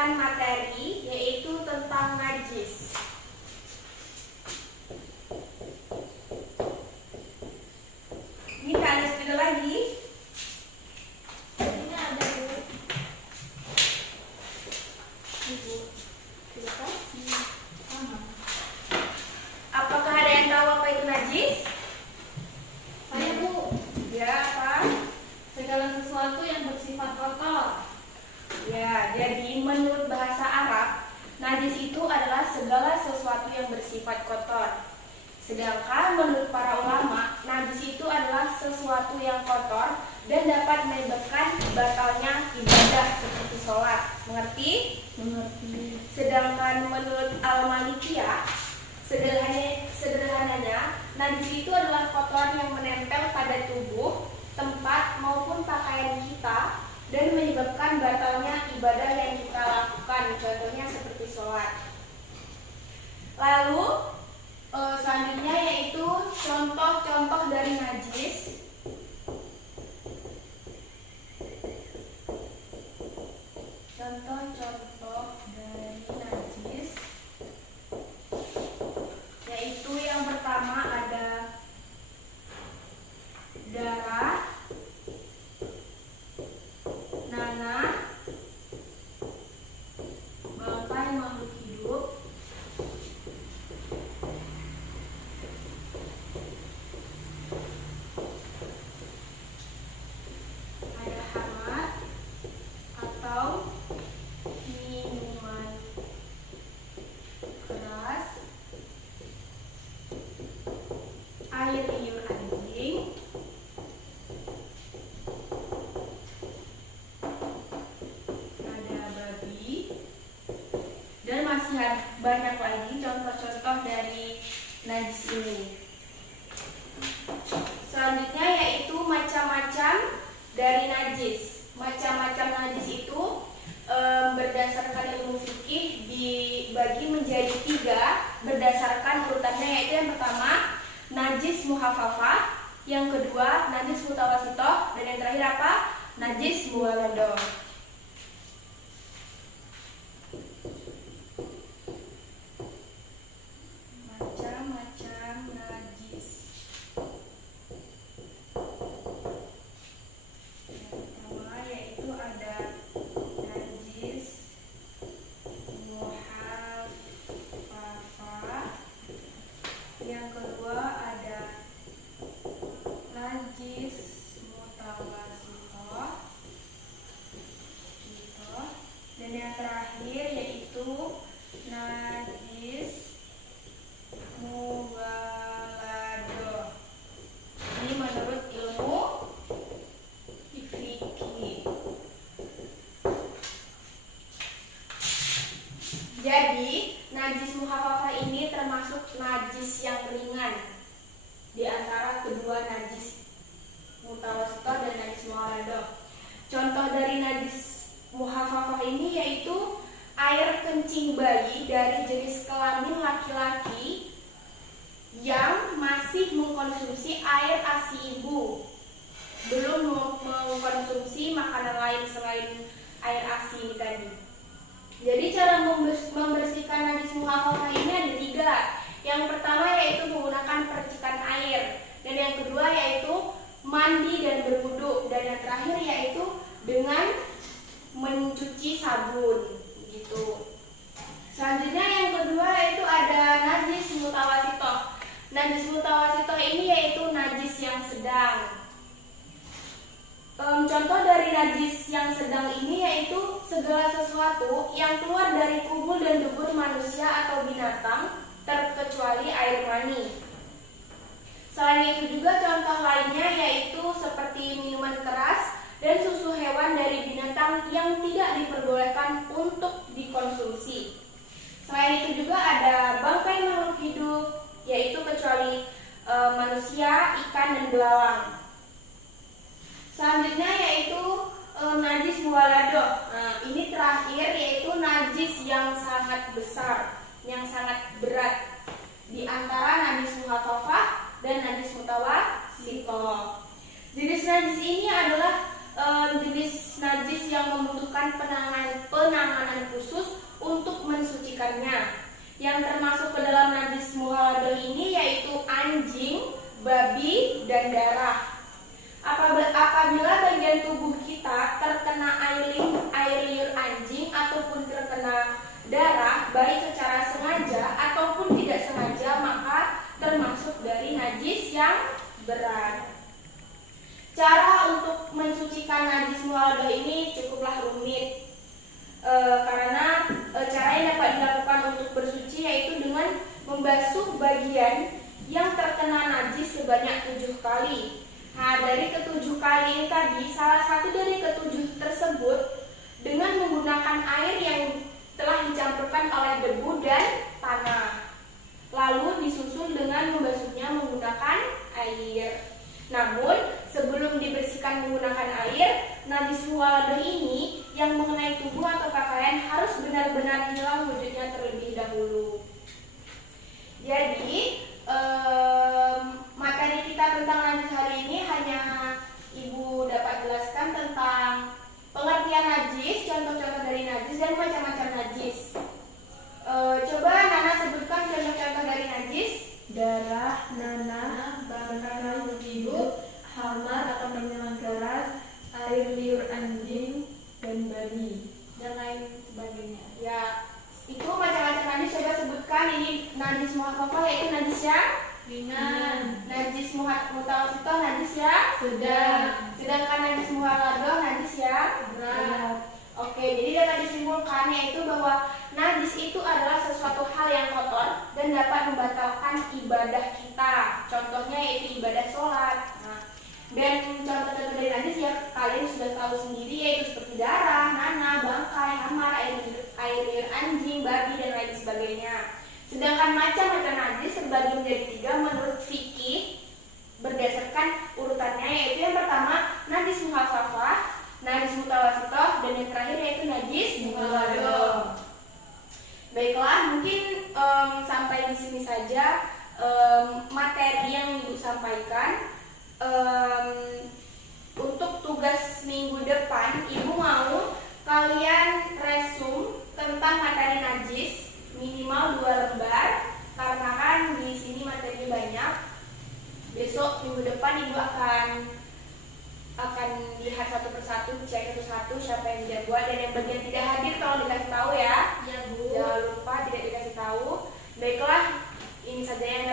melanjutkan materi yaitu tentang najis. Ini Kak Anis video lagi. Ini ada Ibu. Terima kasih. Apakah ada yang tahu apa itu najis? Saya Bu, Ya, apa? segala sesuatu yang bersifat kotor. Ya, jadi menurut bahasa Arab, najis itu adalah segala sesuatu yang bersifat kotor. Sedangkan menurut para ulama, najis itu adalah sesuatu yang kotor dan dapat menyebabkan batalnya ibadah seperti sholat. Mengerti? Mengerti. Sedangkan menurut Al-Malikiyah, sederhananya, najis itu adalah kotoran yang menempel pada tubuh, tempat maupun pakaian kita dan menyebabkan batalnya ibadah yang kita lakukan, contohnya seperti sholat. Lalu selanjutnya yaitu contoh-contoh dari najis. Contoh-contoh dari najis yaitu yang pertama ada darah, nanah, bangkai makhluk hidup, air hangat atau minuman keras, air liur anjing, ada babi, dan masih banyak lagi contoh-contoh dari najis ini. Selanjutnya yaitu macam-macam dari najis. Macam-macam najis itu berdasarkan ilmu fikih dibagi menjadi 3 berdasarkan urutannya, yaitu yang pertama najis muhafafah, yang kedua najis mutawasitoh, dan yang terakhir apa? Najis muwaladoh. Macam-macam najis. Yang pertama yaitu ada najis muhafafah, yang kedua ada najis mutawasitoh, dan yang terakhir yaitu najis muwaladoh. Ini menurut ilmu fikih. Jadi najis muhafafah ini termasuk najis yang ringan di antara kedua najis mutawasitoh dan najis muwaladoh. Contoh dari najis muhafafah ini yaitu air kencing bayi dari jenis kelamin laki-laki yang masih mengkonsumsi air ASI ibu, belum mengkonsumsi makanan lain selain air ASI ini tadi. Jadi cara membersihkan najis muhafafah ini ada 3. Yang pertama yaitu menggunakan percikan air, dan yang kedua yaitu mandi dan berwudu, dan yang terakhir yaitu dengan mencuci sabun gitu. Selanjutnya yang kedua yaitu ada najis mutawasitoh. Najis mutawasitoh ini yaitu najis yang sedang. Contoh dari najis yang sedang ini yaitu segala sesuatu yang keluar dari kumpul dan dubur manusia atau binatang terkecuali air mani. Selain itu juga contoh lainnya yaitu seperti minuman keras dan susu hewan dari binatang yang tidak diperbolehkan untuk dikonsumsi. Selain itu juga ada bangkai makhluk hidup, yaitu kecuali manusia, ikan, dan belalang. Selanjutnya yaitu najis muwaladoh. Nah, ini terakhir yaitu najis yang sangat besar, yang sangat berat di antara najis muhafafah dan najis mutawasitoh. Jenis najis ini adalah jenis najis yang membutuhkan penanganan penanganan khusus untuk mensucikannya. Yang termasuk ke dalam najis muhalado ini yaitu anjing, babi, dan darah. Apabila bagian tubuh kita terkena air liur anjing ataupun terkena darah, baik secara sengaja ataupun tidak sengaja, maka termasuk dari najis yang berat. Cara untuk mensucikan najis muhalado ini cukuplah rumit, karena cara yang dapat dilakukan untuk bersuci yaitu dengan membasuh bagian yang terkena najis sebanyak 7 kali. Nah, dari ke-7 kali ini tadi, salah satu dari ke-7 tersebut dengan menggunakan air yang telah dicampurkan oleh debu dan tanah. Lalu disusul dengan membasuhnya menggunakan air. Namun, sebelum dibersihkan menggunakan air, najis muhalado ini yang mengenai tubuh atau pakaian harus benar-benar hilang wujudnya terlebih dahulu. Jadi, materi kita tentang najis hari ini hanya Ibu dapat jelaskan tentang pengertian najis, contoh-contoh dari najis, dan macam-macam najis. Coba Nana sebutkan contoh-contoh dari najis. Darah, nanah, makanan hidup, hamar atau minuman keras, air liur anjing, dan babi, dan lain sebagainya. Ya, itu macam-macam najis. Coba sebutkan ini najis muhafafah yaitu najis yang Ringan, najis mutawasito najis yang sedang, sedangkan najis muhalado najis yang berat. Oke, jadi dapat disimpulkan yaitu bahwa najis itu adalah sesuatu hal yang kotor dan dapat membatalkan ibadah kita. Contohnya yaitu ibadah sholat. Nah, dan contoh-contoh dari najis ya kalian sudah tahu sendiri, yaitu seperti darah, nanah, bangkai, hamar, air liur anjing, babi, dan lain sebagainya. Sedangkan macam-macam najis terbagi menjadi 3 menurut fikih berdasarkan urutannya, yaitu yang pertama najis muhafafah, najis mutawasitoh, dan yang terakhir yaitu najis muhalado. Baiklah, mungkin sampai di sini saja materi yang Ibu sampaikan. Untuk tugas minggu depan, Ibu mau kalian resum tentang materi najis minimal 2 lembar, karena kan di sini materinya banyak. Besok minggu depan Ibu akan lihat satu persatu, cek satu-satu siapa yang tidak buat, dan yang bagian tidak hadir tolong dikasih tahu ya. Ya, Bu. Jangan lupa tidak dikasih tahu. Baiklah, ini saja yang